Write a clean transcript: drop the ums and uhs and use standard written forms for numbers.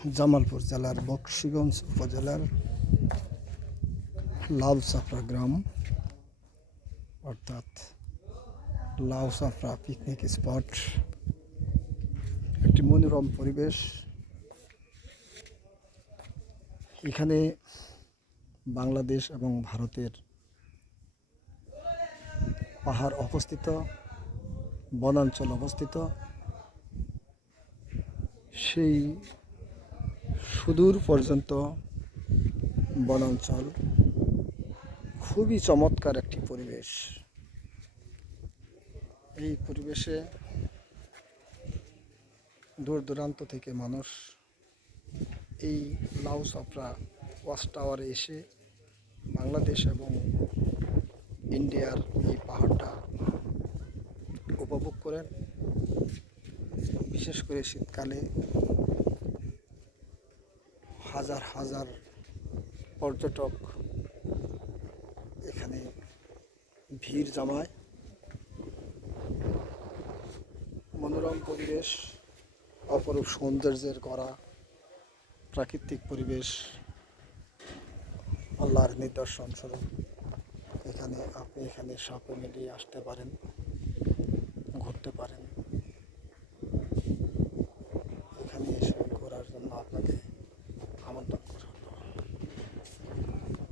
জামালপুর জেলার বকশীগঞ্জ উপজেলার লাউচাপড়া গ্রাম, অর্থাৎ লাউচাপড়া পিকনিক স্পট। একটি মনোরম পরিবেশ। এখানে বাংলাদেশ এবং ভারতের পাহাড় অবস্থিত, বনাঞ্চল অবস্থিত। সেই সুদূর পর্যন্ত বনাঞ্চল, খুবই চমৎকার একটি পরিবেশ। এই পরিবেশে দূর দূরান্ত থেকে মানুষ এই লাউচাপড়া ওয়াচ টাওয়ারে এসে বাংলাদেশ এবং ইন্ডিয়ার এই পাহাড়টা উপভোগ করেন। বিশেষ করে শীতকালে হাজার হাজার পর্যটক এখানে ভিড় জমায়। মনোরম পরিবেশ, অপরূপ সৌন্দর্যের গড়া প্রাকৃতিক পরিবেশ, আল্লাহর নিদর্শন স্বরূপ। আপনি এখানে সাপে মিলিয়ে আসতে পারেন।